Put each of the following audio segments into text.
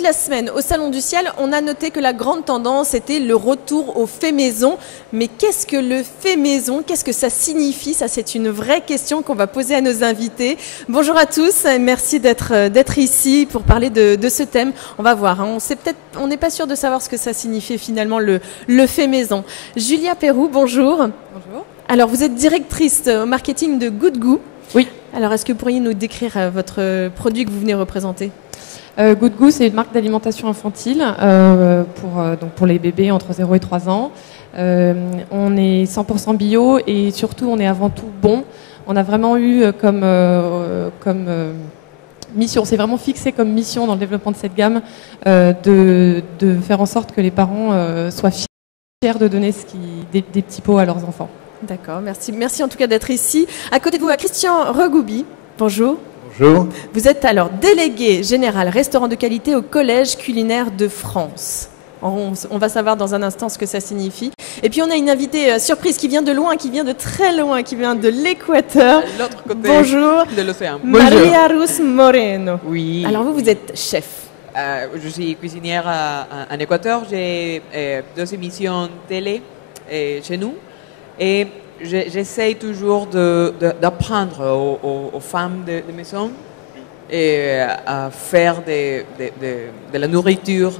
toute la semaine au Salon du Ciel, on a noté que la grande tendance était le retour au fait maison. Mais qu'est-ce que le fait maison? Qu'est-ce que ça signifie? Ça, c'est une vraie question qu'on va poser à nos invités. Bonjour à tous, merci d'être ici pour parler de ce thème. On va voir, hein. On n'est pas sûr de savoir ce que ça signifie finalement le fait maison. Julia Perroux, bonjour. Bonjour. Alors, vous êtes directrice au marketing de Good Goût. Oui. Alors, est-ce que vous pourriez nous décrire votre produit que vous venez représenter? Good Goût, c'est une marque d'alimentation infantile pour les bébés entre 0 et 3 ans. On est 100% bio et surtout, on est avant tout bon. On a vraiment eu comme mission, c'est vraiment fixé comme mission dans le développement de cette gamme de faire en sorte que les parents soient fiers de donner des petits pots à leurs enfants. D'accord, merci en tout cas d'être ici. À côté de vous, Christian Regoubi, bonjour. Bonjour. Vous êtes alors délégué général restaurant de qualité au Collège culinaire de France. On va savoir dans un instant ce que ça signifie. Et puis on a une invitée surprise qui vient de loin, qui vient de très loin, qui vient de l'Équateur. De l'autre côté Bonjour. de l'océan. Maria Ruz Moreno. Oui. Alors vous êtes chef. Je suis cuisinière en Équateur. J'ai 2 émissions télé chez nous. Et j'essaye toujours d'apprendre aux femmes de maison et à faire de la nourriture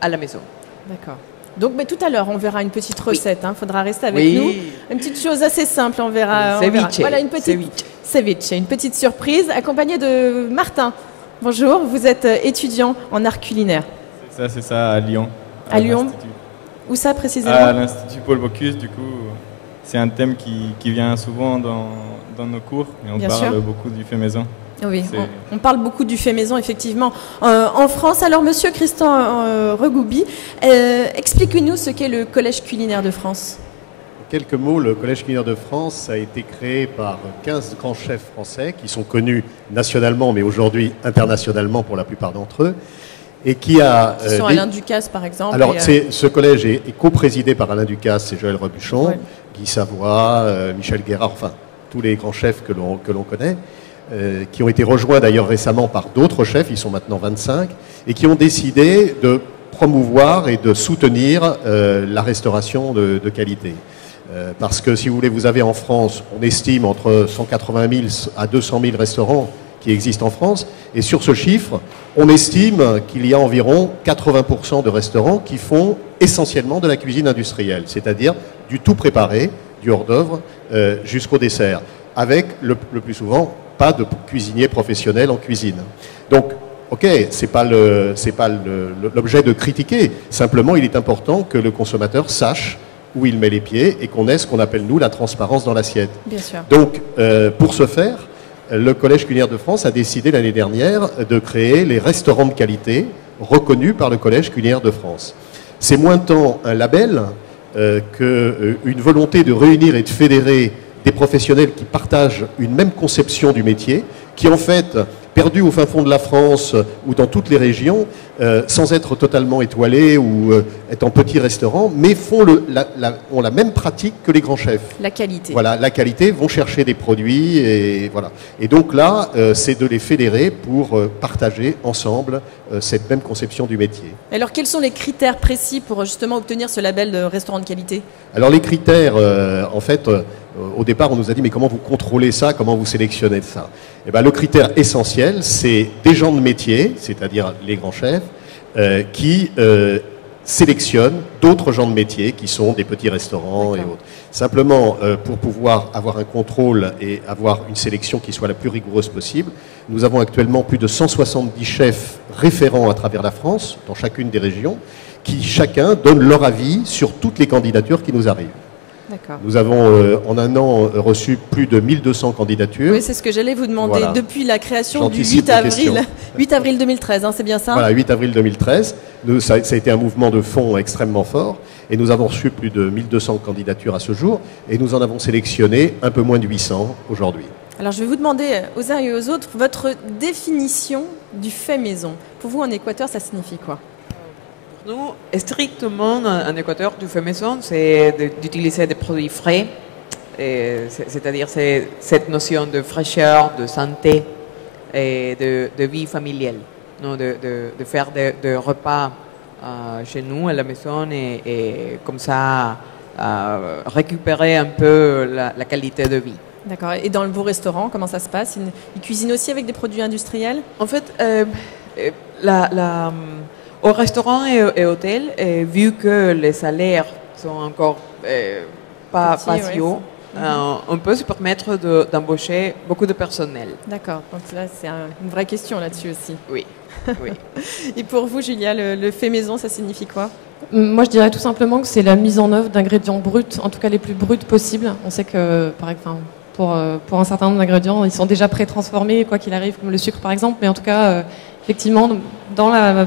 à la maison. D'accord. Donc mais tout à l'heure, on verra une petite recette. Il faudra rester avec nous. Une petite chose assez simple, on verra. Ceviche. Voilà, une petite ceviche, une petite surprise accompagnée de Martin. Bonjour, vous êtes étudiant en art culinaire. C'est ça, à Lyon. À Lyon. Où ça précisément? À l'Institut Paul Bocuse, du coup. C'est un thème qui vient souvent dans nos cours et on parle beaucoup du fait maison. Oui, on parle beaucoup du fait maison, effectivement, en France. Alors, monsieur Christian Regoubi, expliquez-nous ce qu'est le Collège culinaire de France. En quelques mots, le Collège culinaire de France a été créé par 15 grands chefs français qui sont connus nationalement, mais aujourd'hui internationalement pour la plupart d'entre eux. Et qui sont Alain Ducasse, par exemple. Alors, ce collège est coprésidé par Alain Ducasse et Joël Robuchon, ouais. Guy Savoie, Michel Guérard, enfin, tous les grands chefs que l'on connaît, qui ont été rejoints d'ailleurs récemment par d'autres chefs, ils sont maintenant 25, et qui ont décidé de promouvoir et de soutenir la restauration de qualité. Parce que, si vous voulez, vous avez en France, on estime entre 180 000 à 200 000 restaurants qui existent en France. Et sur ce chiffre, on estime qu'il y a environ 80% de restaurants qui font essentiellement de la cuisine industrielle, c'est-à-dire du tout préparé, du hors-d'œuvre, jusqu'au dessert, avec le plus souvent pas de cuisinier professionnel en cuisine. Donc, ok, c'est pas l'objet de critiquer, simplement il est important que le consommateur sache où il met les pieds et qu'on ait ce qu'on appelle, nous, la transparence dans l'assiette. Bien sûr. Donc, pour ce faire, le Collège culinaire de France a décidé l'année dernière de créer les restaurants de qualité reconnus par le Collège culinaire de France. C'est moins tant un label qu'une volonté de réunir et de fédérer des professionnels qui partagent une même conception du métier, qui en fait, perdus au fin fond de la France ou dans toutes les régions, sans être totalement étoilés ou être en petits restaurants, mais ont la même pratique que les grands chefs. La qualité. Voilà, la qualité, vont chercher des produits et voilà. Et donc là, c'est de les fédérer pour partager ensemble cette même conception du métier. Alors, quels sont les critères précis pour justement obtenir ce label de restaurant de qualité? Alors les critères, en fait, au départ, on nous a dit mais comment vous contrôlez ça, comment vous sélectionnez ça? Eh bien, le critère essentiel, c'est des gens de métier, c'est-à-dire les grands chefs, qui sélectionnent d'autres gens de métier qui sont des petits restaurants et autres. Simplement, pour pouvoir avoir un contrôle et avoir une sélection qui soit la plus rigoureuse possible, nous avons actuellement plus de 170 chefs référents à travers la France, dans chacune des régions, qui chacun donne leur avis sur toutes les candidatures qui nous arrivent. Nous avons en un an reçu plus de 1200 candidatures. Oui, c'est ce que j'allais vous demander. Voilà. Depuis la création du 8 avril 2013, hein, c'est bien ça? Voilà, 8 avril 2013. Ça a été un mouvement de fond extrêmement fort. Et nous avons reçu plus de 1200 candidatures à ce jour. Et nous en avons sélectionné un peu moins de 800 aujourd'hui. Alors je vais vous demander aux uns et aux autres votre définition du fait maison. Pour vous, en Équateur, ça signifie quoi? Nous, strictement en Équateur, du fait maison, c'est d'utiliser des produits frais, c'est-à-dire cette notion de fraîcheur, de santé et de vie familiale. non, de faire des repas chez nous à la maison et comme ça récupérer un peu la qualité de vie. D'accord. Et dans vos restaurants, comment ça se passe? Ils cuisinent aussi avec des produits industriels? En fait, au restaurant et hôtel, vu que les salaires sont encore pas si hauts, on peut se permettre d'embaucher beaucoup de personnel. D'accord. Donc là, c'est une vraie question là-dessus aussi. Oui. Oui. Et pour vous, Julia, le fait maison, ça signifie quoi? Moi, je dirais tout simplement que c'est la mise en œuvre d'ingrédients bruts, en tout cas les plus bruts possibles. On sait que, par exemple, pour un certain nombre d'ingrédients, ils sont déjà pré-transformés, quoi qu'il arrive, comme le sucre par exemple. Mais en tout cas, effectivement, dans le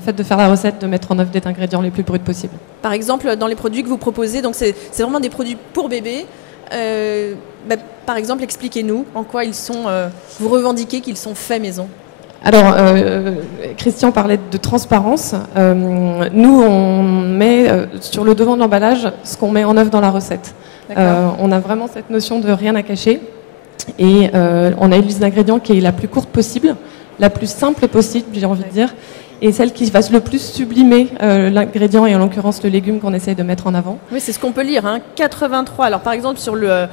fait de faire la recette, de mettre en œuvre des ingrédients les plus bruts possibles. Par exemple, dans les produits que vous proposez, donc c'est vraiment des produits pour bébés. Par exemple, expliquez-nous en quoi ils sont. Vous revendiquez qu'ils sont faits maison. Alors, Christian parlait de transparence. Nous, on met sur le devant de l'emballage ce qu'on met en œuvre dans la recette. On a vraiment cette notion de rien à cacher. Et on a une liste d'ingrédients qui est la plus courte possible, la plus simple possible, j'ai envie de dire, et celle qui va le plus sublimer l'ingrédient, et en l'occurrence le légume qu'on essaye de mettre en avant. Oui, c'est ce qu'on peut lire. 83. Alors, par exemple, sur le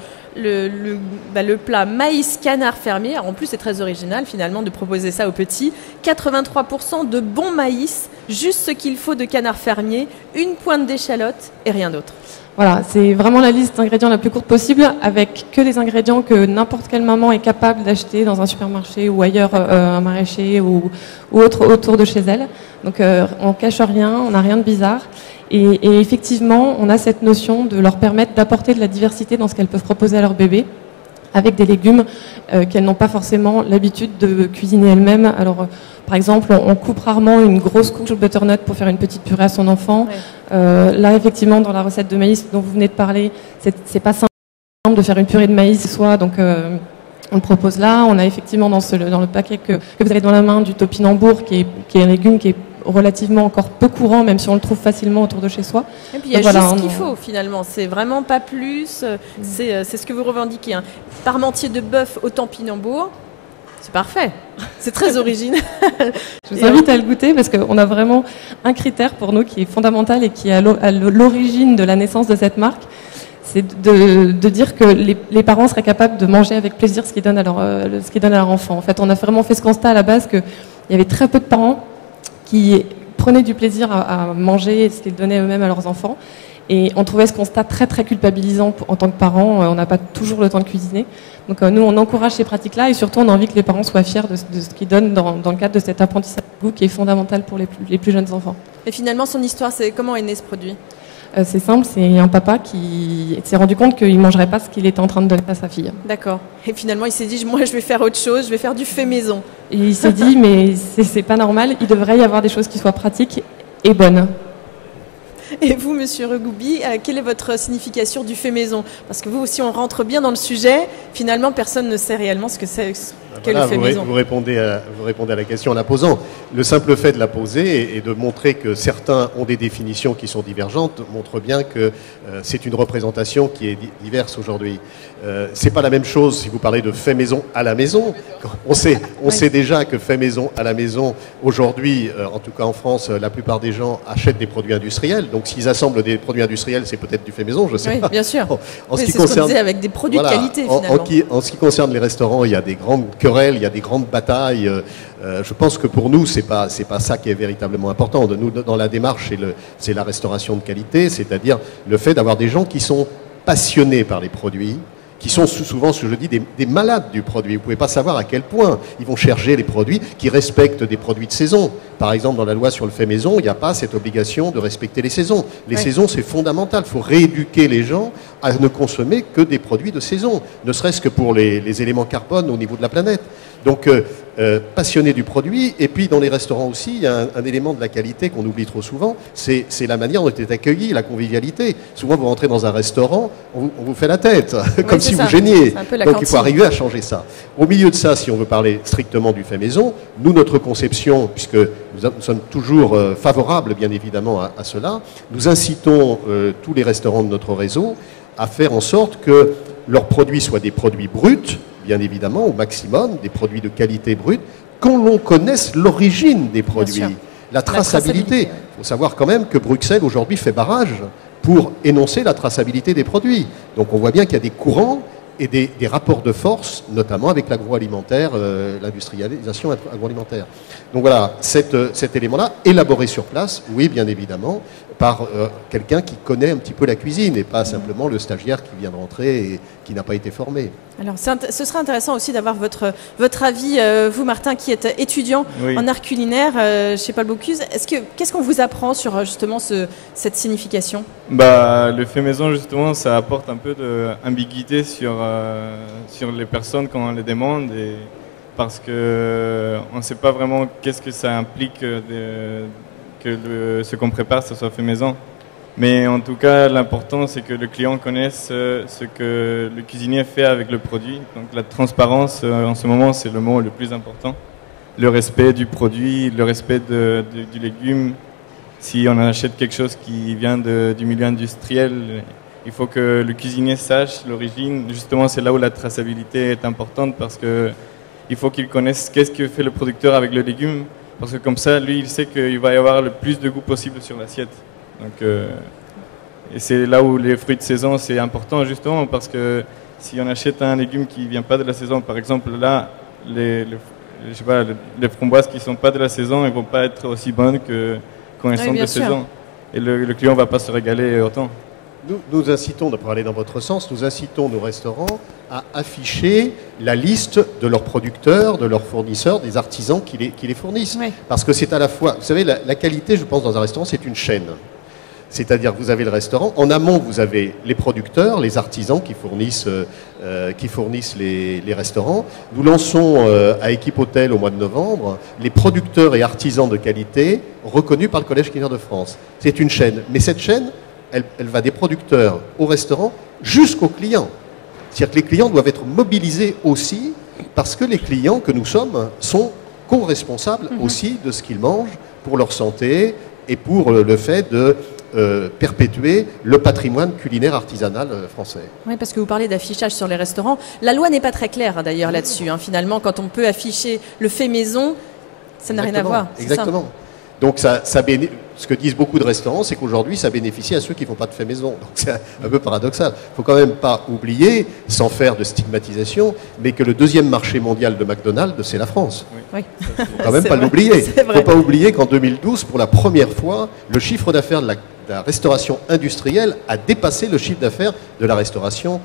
plat maïs canard fermier, en plus c'est très original finalement de proposer ça aux petits, 83% de bon maïs, juste ce qu'il faut de canard fermier, une pointe d'échalote et rien d'autre. Voilà, c'est vraiment la liste d'ingrédients la plus courte possible, avec que des ingrédients que n'importe quelle maman est capable d'acheter dans un supermarché ou ailleurs, un maraîcher ou autre autour de chez elle. Donc on cache rien, on n'a rien de bizarre. Et effectivement, on a cette notion de leur permettre d'apporter de la diversité dans ce qu'elles peuvent proposer à leur bébé, avec des légumes qu'elles n'ont pas forcément l'habitude de cuisiner elles-mêmes. Alors, par exemple, on coupe rarement une grosse couche de butternut pour faire une petite purée à son enfant. Ouais. Là, effectivement, dans la recette de maïs dont vous venez de parler, c'est pas simple de faire une purée de maïs ce soir, donc on le propose là. On a effectivement dans le paquet que vous avez dans la main du topinambour, qui est un légume qui est relativement encore peu courant, même si on le trouve facilement autour de chez soi. Et puis il y a juste ce qu'il faut finalement, c'est vraiment pas plus, c'est ce que vous revendiquez. Parmentier de bœuf au topinambour, c'est parfait, c'est très original. Je vous invite à le goûter parce qu'on a vraiment un critère pour nous qui est fondamental et qui est à l'origine de la naissance de cette marque. C'est de dire que les parents seraient capables de manger avec plaisir ce qu'ils donnent à leur enfant. En fait, on a vraiment fait ce constat à la base qu'il y avait très peu de parents qui prenaient du plaisir à manger ce qu'ils donnaient eux-mêmes à leurs enfants. Et on trouvait ce constat très très culpabilisant en tant que parents. On n'a pas toujours le temps de cuisiner. Donc nous, on encourage ces pratiques-là et surtout, on a envie que les parents soient fiers de ce qu'ils donnent dans le cadre de cet apprentissage de goût qui est fondamental pour les plus jeunes enfants. Et finalement, son histoire, c'est comment est né ce produit ? C'est simple, c'est un papa qui s'est rendu compte qu'il ne mangerait pas ce qu'il était en train de donner à sa fille. D'accord. Et finalement, il s'est dit, moi, je vais faire autre chose, je vais faire du fait maison. Et il s'est dit, mais c'est pas normal, il devrait y avoir des choses qui soient pratiques et bonnes. Et vous, Monsieur Regoubi, quelle est votre signification du fait maison ? Parce que vous, si on rentre bien dans le sujet, finalement, personne ne sait réellement ce que c'est que le fait maison. Vous répondez à la question en la posant. Le simple fait de la poser et de montrer que certains ont des définitions qui sont divergentes montre bien que c'est une représentation qui est diverse aujourd'hui. C'est pas la même chose si vous parlez de fait maison à la maison. On sait déjà que fait maison à la maison, aujourd'hui, en tout cas en France, la plupart des gens achètent des produits industriels. Donc s'ils assemblent des produits industriels, c'est peut-être du fait maison, je sais pas. Oui, bien sûr. C'est ce qu'on disait avec des produits de qualité, finalement. En ce qui concerne les restaurants, il y a des grandes querelles, il y a des grandes batailles. Je pense que pour nous, c'est pas ça qui est véritablement important. Nous, dans la démarche, c'est la restauration de qualité, c'est-à-dire le fait d'avoir des gens qui sont passionnés par les produits, qui sont souvent, ce que je dis, des malades du produit. Vous ne pouvez pas savoir à quel point ils vont chercher les produits qui respectent des produits de saison. Par exemple, dans la loi sur le fait maison, il n'y a pas cette obligation de respecter les saisons. Les saisons, c'est fondamental. Il faut rééduquer les gens à ne consommer que des produits de saison, ne serait-ce que pour les éléments carbone au niveau de la planète. Donc, passionné du produit. Et puis, dans les restaurants aussi, il y a un élément de la qualité qu'on oublie trop souvent, c'est la manière dont est accueilli, la convivialité. Souvent, vous rentrez dans un restaurant, on vous fait la tête, comme si vous gêniez. Donc, il faut arriver à changer ça. Au milieu de ça, si on veut parler strictement du fait maison, nous, notre conception, puisque nous sommes toujours favorables, bien évidemment, à cela, nous incitons tous les restaurants de notre réseau à faire en sorte que leurs produits soient des produits bruts, bien évidemment, au maximum, des produits de qualité brute, qu'on l'on connaisse l'origine des produits, la traçabilité. Il faut savoir quand même que Bruxelles aujourd'hui fait barrage pour énoncer la traçabilité des produits. Donc on voit bien qu'il y a des courants et des rapports de force, notamment avec l'agroalimentaire, l'industrialisation agroalimentaire. Donc voilà, cet élément-là, élaboré sur place, oui, bien évidemment, par quelqu'un qui connaît un petit peu la cuisine et pas simplement le stagiaire qui vient de rentrer et qui n'a pas été formé. Alors, ce sera intéressant aussi d'avoir votre avis, vous Martin, qui êtes étudiant en art culinaire chez Paul Bocuse. Qu'est-ce qu'on vous apprend sur justement cette signification ? Le fait maison, justement, ça apporte un peu d'ambiguïté sur les personnes quand on les demande, parce qu'on ne sait pas vraiment qu'est-ce que ça implique ce qu'on prépare, ça soit fait maison. Mais en tout cas, l'important, c'est que le client connaisse ce que le cuisinier fait avec le produit. Donc la transparence, en ce moment, c'est le mot le plus important. Le respect du produit, le respect du légume. Si on achète quelque chose qui vient du milieu industriel, il faut que le cuisinier sache l'origine. Justement, c'est là où la traçabilité est importante, parce qu'il faut qu'il connaisse qu'est-ce que fait le producteur avec le légume. Parce que comme ça, lui, il sait qu'il va y avoir le plus de goût possible sur l'assiette. Donc, et c'est là où les fruits de saison, c'est important justement, parce que si on achète un légume qui ne vient pas de la saison, par exemple là, les framboises qui ne sont pas de la saison, elles ne vont pas être aussi bonnes quand elles sont de saison. Et le client ne va pas se régaler autant. Nous incitons, pour aller dans votre sens, nous incitons nos restaurants à afficher la liste de leurs producteurs, de leurs fournisseurs, des artisans qui les fournissent. Oui. Parce que c'est à la fois, vous savez, la qualité, je pense, dans un restaurant, c'est une chaîne. C'est-à-dire que vous avez le restaurant, en amont vous avez les producteurs, les artisans qui fournissent les restaurants. Nous lançons à Équipe Hôtel au mois de novembre les producteurs et artisans de qualité reconnus par le Collège culinaire de France. C'est une chaîne, mais cette chaîne, elle va des producteurs au restaurant jusqu'aux clients. C'est-à-dire que les clients doivent être mobilisés aussi, parce que les clients que nous sommes sont co-responsables aussi de ce qu'ils mangent pour leur santé et pour le fait de perpétuer le patrimoine culinaire artisanal français. Oui, parce que vous parlez d'affichage sur les restaurants. La loi n'est pas très claire d'ailleurs là-dessus. Finalement, quand on peut afficher le fait maison, ça n'a rien à voir. Exactement. Donc ce que disent beaucoup de restaurants, c'est qu'aujourd'hui, ça bénéficie à ceux qui ne font pas de fait maison. Donc c'est un peu paradoxal. Il ne faut quand même pas oublier, sans faire de stigmatisation, mais que le deuxième marché mondial de McDonald's, c'est la France. Oui. Il ne faut quand même pas l'oublier. Il ne faut pas oublier qu'en 2012, pour la première fois, le chiffre d'affaires de la restauration industrielle a dépassé le chiffre d'affaires de la restauration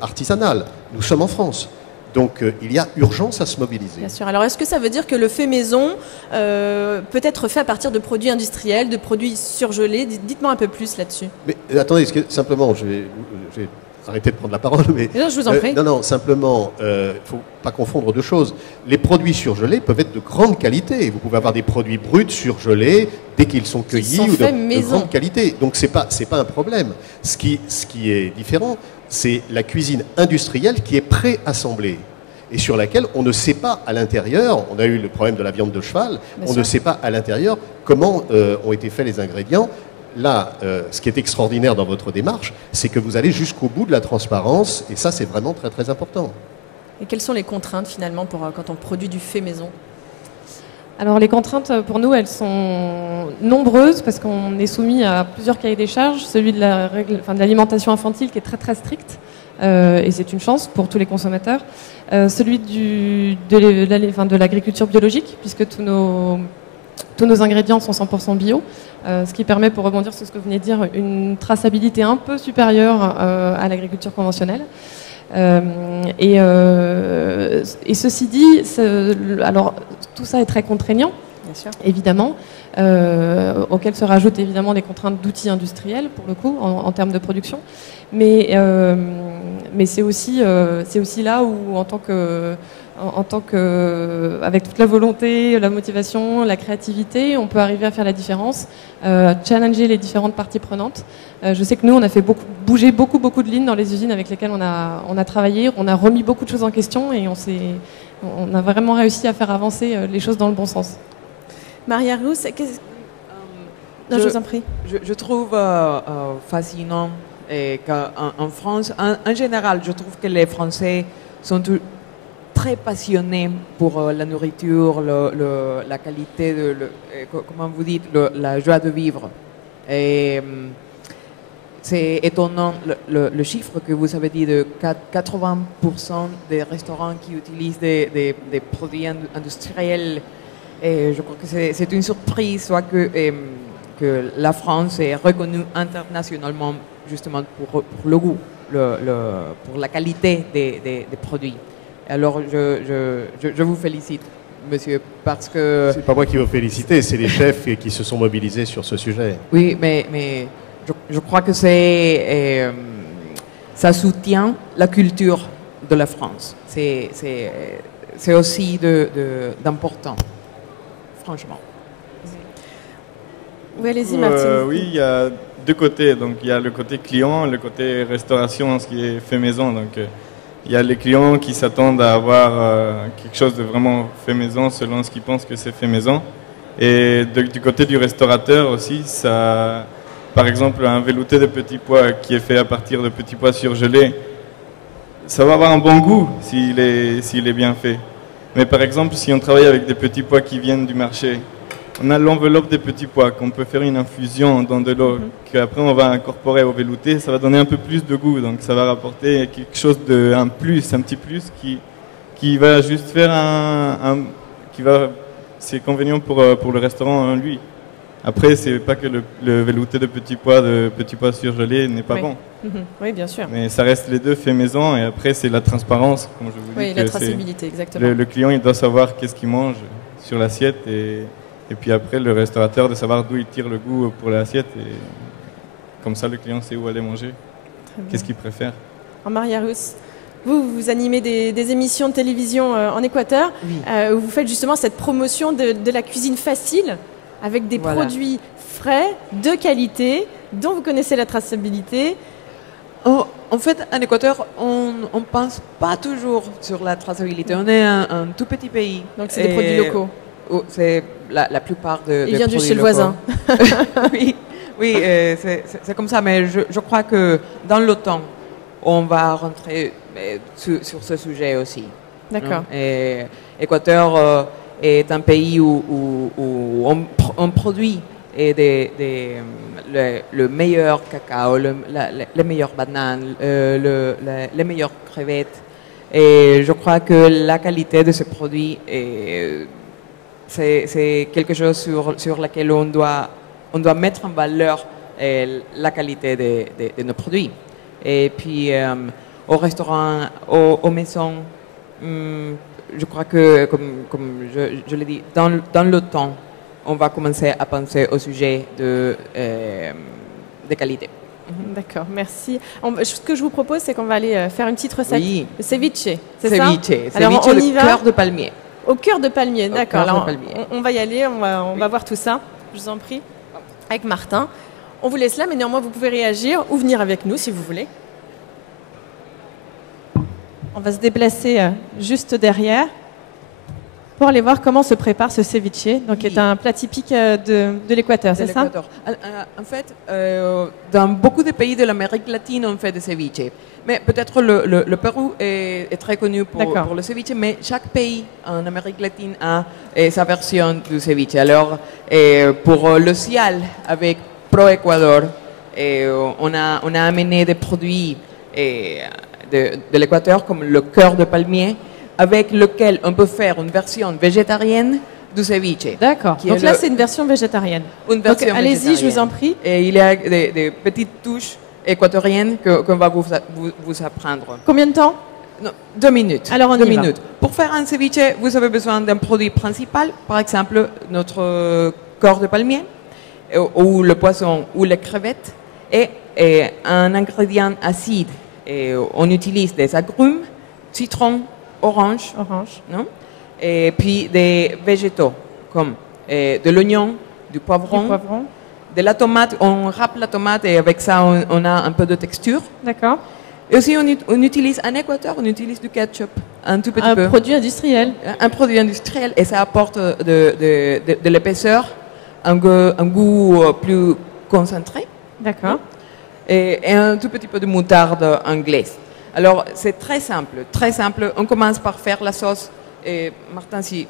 artisanale. Nous sommes en France. Donc il y a urgence à se mobiliser. Bien sûr. Alors est-ce que ça veut dire que le fait maison peut être fait à partir de produits industriels, de produits surgelés ? Dites-moi un peu plus là-dessus. Mais attendez, simplement, je vais arrêter de prendre la parole. Mais, non, je vous en prie. Non, simplement, il ne faut pas confondre deux choses. Les produits surgelés peuvent être de grande qualité. Vous pouvez avoir des produits bruts surgelés dès qu'ils sont cueillis ou de grande qualité. Donc ce n'est pas un problème. Ce qui est différent, c'est la cuisine industrielle qui est préassemblée et sur laquelle on ne sait pas à l'intérieur, on a eu le problème de la viande de cheval, ne sait pas à l'intérieur comment ont été faits les ingrédients. Là, ce qui est extraordinaire dans votre démarche, c'est que vous allez jusqu'au bout de la transparence et ça, c'est vraiment très très important. Et quelles sont les contraintes finalement quand on produit du fait maison ? Alors les contraintes pour nous, elles sont nombreuses parce qu'on est soumis à plusieurs cahiers des charges, celui de l'alimentation infantile qui est très très strict et c'est une chance pour tous les consommateurs, celui de l'agriculture biologique puisque tous nos ingrédients sont 100% bio, ce qui permet, pour rebondir sur ce que vous venez de dire, une traçabilité un peu supérieure à l'agriculture conventionnelle. Et ceci dit, alors tout ça est très contraignant, bien sûr, évidemment, auxquels se rajoutent évidemment des contraintes d'outils industriels pour le coup en termes de production, mais c'est aussi là où en tant que avec toute la volonté, la motivation, la créativité, on peut arriver à faire la différence, challenger les différentes parties prenantes. Je sais que nous, on a fait bouger beaucoup de lignes dans les usines avec lesquelles on a travaillé, on a remis beaucoup de choses en question et on a vraiment réussi à faire avancer les choses dans le bon sens. Maria-Rousse, je vous en prie. Je trouve fascinant qu'en France, en général, je trouve que les Français sont très passionnés pour la nourriture, la qualité, comment vous dites, la joie de vivre. Et c'est étonnant le chiffre que vous avez dit de 80% des restaurants qui utilisent des produits industriels. Et je crois que c'est une surprise, soit que la France est reconnue internationalement justement pour le goût, pour la qualité des produits. Alors je vous félicite, monsieur, parce que... C'est pas moi qui vous féliciter, c'est les chefs qui se sont mobilisés sur ce sujet. Oui, mais je crois que ça soutient la culture de la France. C'est aussi d'important, franchement. Oui, allez-y, Martine. Oui, il y a deux côtés. Donc, il y a le côté client, le côté restauration, ce qui est fait maison. Donc, il y a les clients qui s'attendent à avoir quelque chose de vraiment fait maison selon ce qu'ils pensent que c'est fait maison. Et du côté du restaurateur aussi, ça... Par exemple, un velouté de petits pois qui est fait à partir de petits pois surgelés, ça va avoir un bon goût s'il est bien fait. Mais par exemple, si on travaille avec des petits pois qui viennent du marché, on a l'enveloppe des petits pois qu'on peut faire une infusion dans de l'eau, qu'après on va incorporer au velouté, ça va donner un peu plus de goût. Donc ça va rapporter quelque chose un petit plus qui va juste faire c'est convenient pour le restaurant lui. Après, c'est pas que le velouté de petits pois surgelés n'est pas bon. Oui, bien sûr. Mais ça reste les deux faits maison et après, c'est la transparence, comme je vous dis. Oui, la traçabilité, exactement. Le client, il doit savoir qu'est-ce qu'il mange sur l'assiette et puis après, le restaurateur de savoir d'où il tire le goût pour l'assiette et comme ça, le client sait où aller manger, qu'est-ce qu'il préfère. Maria Russe, vous animez des émissions de télévision en Équateur, oui. Où vous faites justement cette promotion de la cuisine facile, avec des produits frais, de qualité, dont vous connaissez la traçabilité. En fait, en Équateur, on ne pense pas toujours sur la traçabilité. On est un tout petit pays. Donc c'est des produits locaux. C'est la plupart de Il vient du chez le locaux. voisin. Oui, c'est comme ça. Mais je crois que dans le temps, on va rentrer sur ce sujet aussi. D'accord. Équateur est un pays où on produit le meilleur cacao, les meilleures bananes, les meilleures crevettes. Et je crois que la qualité de ces produits, c'est quelque chose sur laquelle on doit mettre en valeur la qualité de nos produits. Et puis, au restaurant, aux maisons, je crois que, comme je l'ai dit, dans le temps, on va commencer à penser au sujet de qualité. D'accord, merci. Ce que je vous propose, c'est qu'on va aller faire une petite recette. Oui. Le ceviche, c'est ça? Ceviche. Alors, on y le va. cœur de palmier. Au cœur de palmier, d'accord. Alors, palmier. on va y aller, on va voir tout ça, je vous en prie, avec Martin. On vous laisse là, mais néanmoins, vous pouvez réagir ou venir avec nous si vous voulez. On va se déplacer juste derrière pour aller voir comment se prépare ce ceviche, donc qui est un plat typique de l'Équateur, c'est ça? En fait, dans beaucoup de pays de l'Amérique latine, on fait des ceviches. Mais peut-être le Pérou est très connu pour le ceviche, mais chaque pays en Amérique latine a sa version du ceviche. Alors, pour le CIAL, avec Pro Ecuador, on a amené des produits de l'Équateur, comme le cœur de palmier, avec lequel on peut faire une version végétarienne du ceviche. D'accord. Donc là, c'est une version végétarienne. Allez-y, je vous en prie. Et il y a des petites touches équatoriennes qu'on va vous apprendre. Combien de temps? 2 minutes. Alors on 2 y va. minutes. Pour faire un ceviche, vous avez besoin d'un produit principal, par exemple notre corps de palmier, ou le poisson, ou les crevettes, et un ingrédient acide. On utilise des agrumes, citron, orange. Non? Et puis des végétaux, comme de l'oignon, du poivron, de la tomate. On râpe la tomate et avec ça, on a un peu de texture. D'accord. Et aussi, on utilise, en Équateur, on utilise du ketchup, un tout petit peu. Un produit industriel. Un produit industriel, et ça apporte de l'épaisseur, un goût plus concentré. D'accord. Et un tout petit peu de moutarde anglaise. Alors, c'est très simple, très simple. On commence par faire la sauce. Et Martin, si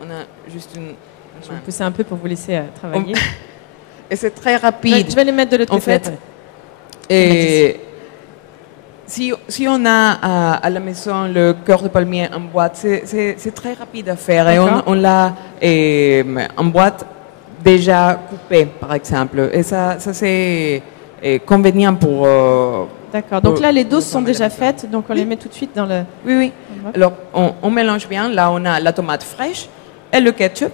on a juste une... Je vais vous pousser un peu pour vous laisser travailler. Et c'est très rapide. Je vais les mettre de l'autre en côté. fait. Et si on a à la maison le cœur de palmier en boîte, c'est très rapide à faire. Et on l'a en boîte déjà coupé, par exemple. Et ça c'est convenient pour... D'accord. Donc là, les doses sont déjà faites, donc on les met tout de suite dans le... Oui. Alors, on mélange bien. Là, on a la tomate fraîche et le ketchup.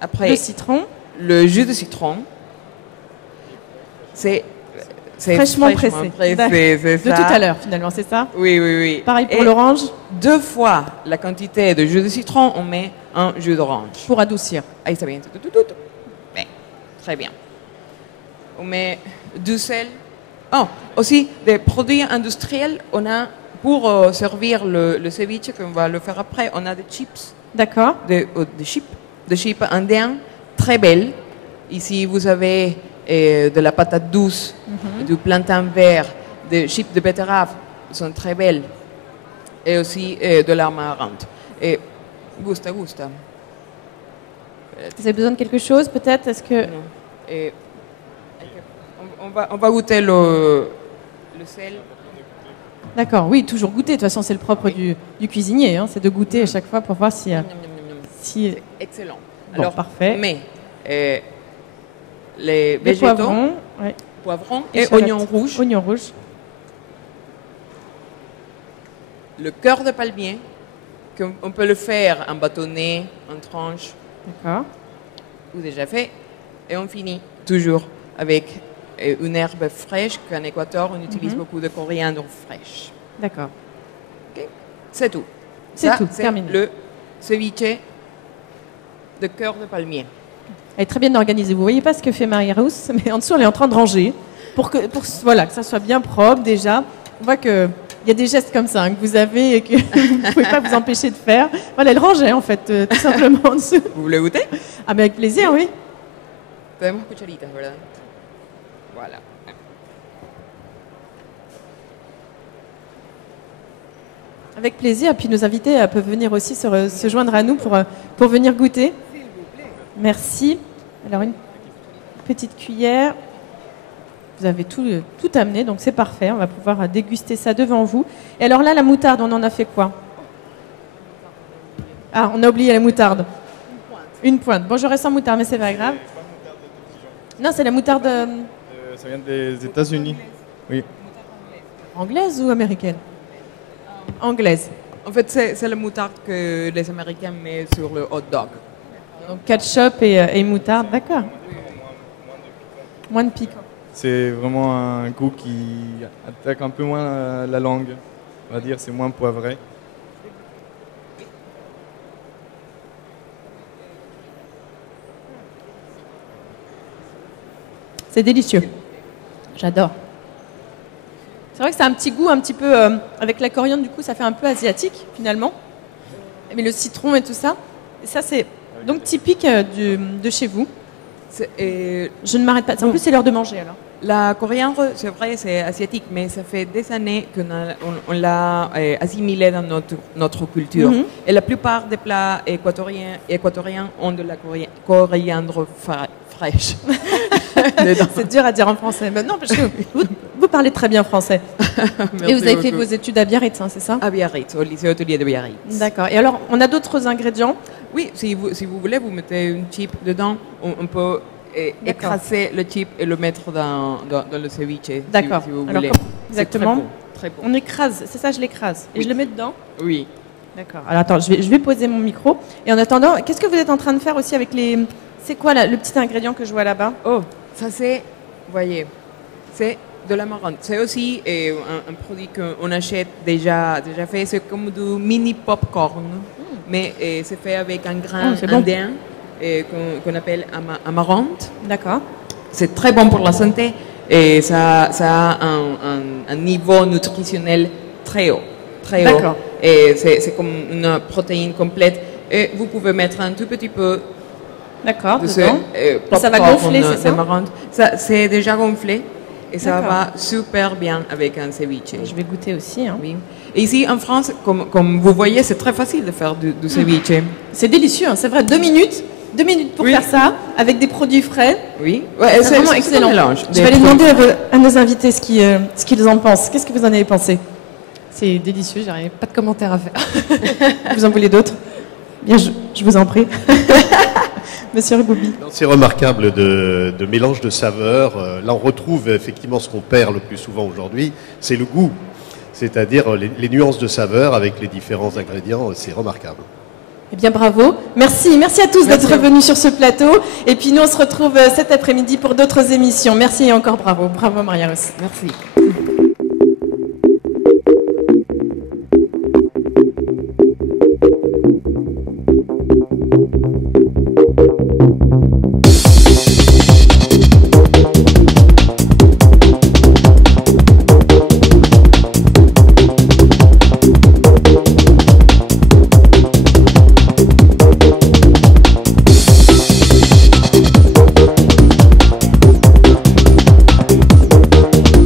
Après, le citron. Le jus de citron. C'est fraîchement pressé. C'est de ça. tout à l'heure, finalement, c'est ça? Oui. Pareil pour l'orange? 2 fois la quantité de jus de citron, on met un jus d'orange. Pour adoucir. Ahí está bien. Bien. Très bien. On met du sel. Oh, aussi, des produits industriels, on a, pour servir le ceviche, qu'on va le faire après, on a des chips. D'accord. Des chips indiens, très belles. Ici, vous avez de la patate douce, du plantain vert, des chips de betterave, ils sont très belles. Et aussi de l'amarante. Et gusta. Vous avez besoin de quelque chose, peut-être? Est-ce que... Et on va goûter le sel. D'accord, oui, toujours goûter. De toute façon, c'est le propre du cuisinier. Hein, c'est de goûter à chaque fois pour voir si... C'est excellent. Bon, alors, parfait. Mais les végétaux, poivrons et oignons rouges. Le cœur de palmier, on peut le faire en bâtonnet, en tranches. D'accord. Ou déjà fait. Et on finit toujours avec une herbe fraîche qu'en Équateur, on utilise beaucoup de coriandre fraîche. D'accord. Okay. C'est tout. C'est terminé. Le ceviche de cœur de palmier. Elle est très bien organisée. Vous voyez pas ce que fait Marie-Rousse, mais en dessous, elle est en train de ranger pour que ça soit bien propre déjà. On voit qu'il y a des gestes comme ça que vous avez et que vous ne pouvez pas vous empêcher de faire. Voilà, elle rangeait en fait, tout simplement en dessous. Vous voulez goûter? Ah, mais avec plaisir, oui. Tenemos cucharitas, ¿verdad? Voilà. Avec plaisir. Puis nos invités peuvent venir aussi se joindre à nous pour venir goûter. Merci. Alors, une petite cuillère. Vous avez tout amené, donc c'est parfait. On va pouvoir déguster ça devant vous. Et alors là, la moutarde, on en a fait quoi? Ah, on a oublié la moutarde. Une pointe. Bon, j'aurais sans moutarde, mais c'est pas grave. Non, c'est la moutarde... ça vient des États-Unis. Oui. Anglaise ou américaine? Anglaise. En fait, c'est la moutarde que les Américains mettent sur le hot dog. Donc ketchup et moutarde, d'accord. Moins de piquant. C'est vraiment un goût qui attaque un peu moins la langue. On va dire, c'est moins poivré. C'est délicieux. J'adore. C'est vrai que c'est un petit goût un petit peu... avec la coriandre, du coup, ça fait un peu asiatique, finalement. Mais le citron et tout ça. Et ça, c'est donc typique de chez vous. Je ne m'arrête pas. En plus, c'est l'heure de manger, alors. La coriandre, c'est vrai, c'est asiatique, mais ça fait des années qu'on l'a assimilé dans notre culture. Et la plupart des plats équatoriens ont de la coriandre fraîche. C'est dur à dire en français. Mais non, parce que vous parlez très bien français. Et vous avez fait vos études à Biarritz, hein, c'est ça? À Biarritz, au lycée hôtelier de Biarritz. D'accord. Et alors, on a d'autres ingrédients? Oui, si vous voulez, vous mettez une chip dedans. On peut écraser le chip et le mettre dans le ceviche. D'accord. Si vous alors, voulez. exactement. Très bon. On écrase, c'est ça, je l'écrase. Et je le mets dedans? Oui. D'accord. Alors attends, je vais poser mon micro. Et en attendant, qu'est-ce que vous êtes en train de faire aussi avec les... C'est quoi le petit ingrédient que je vois là-bas? Oh, ça c'est, vous voyez, c'est de l'amarante. C'est aussi un produit qu'on achète déjà fait. C'est comme du mini popcorn, mais c'est fait avec un grain indien qu'on appelle amarante. D'accord. C'est très bon pour la santé et ça a un niveau nutritionnel très haut. Très haut. D'accord. Et c'est comme une protéine complète. Et vous pouvez mettre un tout petit peu... D'accord, de dedans. Ça va gonfler, c'est ça? Ça, c'est déjà gonflé. Et ça va super bien avec un ceviche. Je vais goûter aussi. Hein. Oui. Et ici, en France, comme vous voyez, c'est très facile de faire du ceviche. C'est délicieux, hein, c'est vrai. 2 minutes. 2 minutes pour faire ça, avec des produits frais. Oui, ouais, c'est vraiment excellent. Je vais aller demander à nos invités ce qu'ils en pensent. Qu'est-ce que vous en avez pensé? C'est délicieux, j'ai pas de commentaires à faire. Vous en voulez d'autres? Bien, je vous en prie. Monsieur Reboubi. C'est remarquable de mélange de saveurs. Là, on retrouve effectivement ce qu'on perd le plus souvent aujourd'hui, c'est le goût. C'est-à-dire les nuances de saveurs avec les différents ingrédients, c'est remarquable. Eh bien, bravo. Merci à tous d'être venus sur ce plateau. Et puis, nous, on se retrouve cet après-midi pour d'autres émissions. Merci et encore bravo. Bravo, Maria-Rose. Merci.